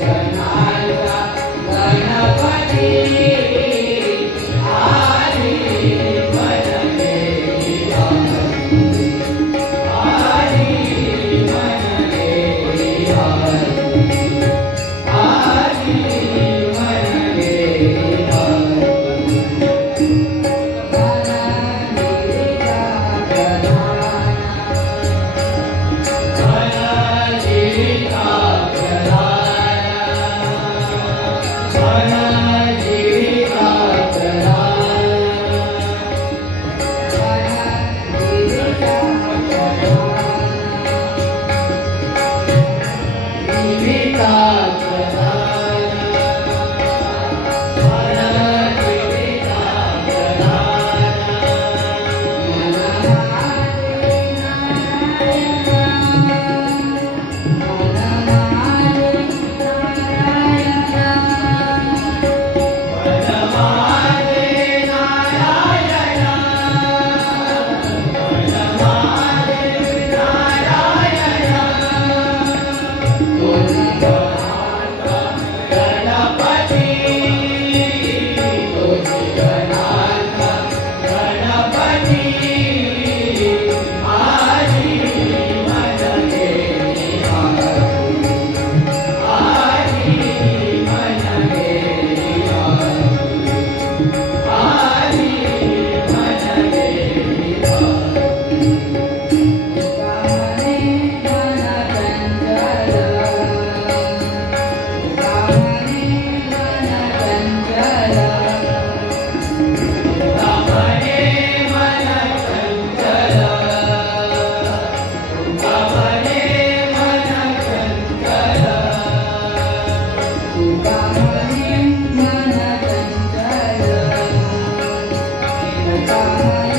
Yeah. vai.